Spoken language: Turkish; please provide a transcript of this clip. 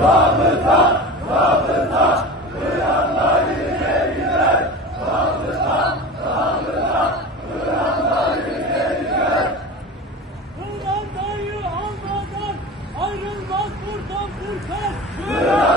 zabıta, zabıta, kıranlar yine gider. Zabıta, zabıta, kıranlar yine gider. Kırandayı almadan ayrılmaz buradan Türkler. Kıran!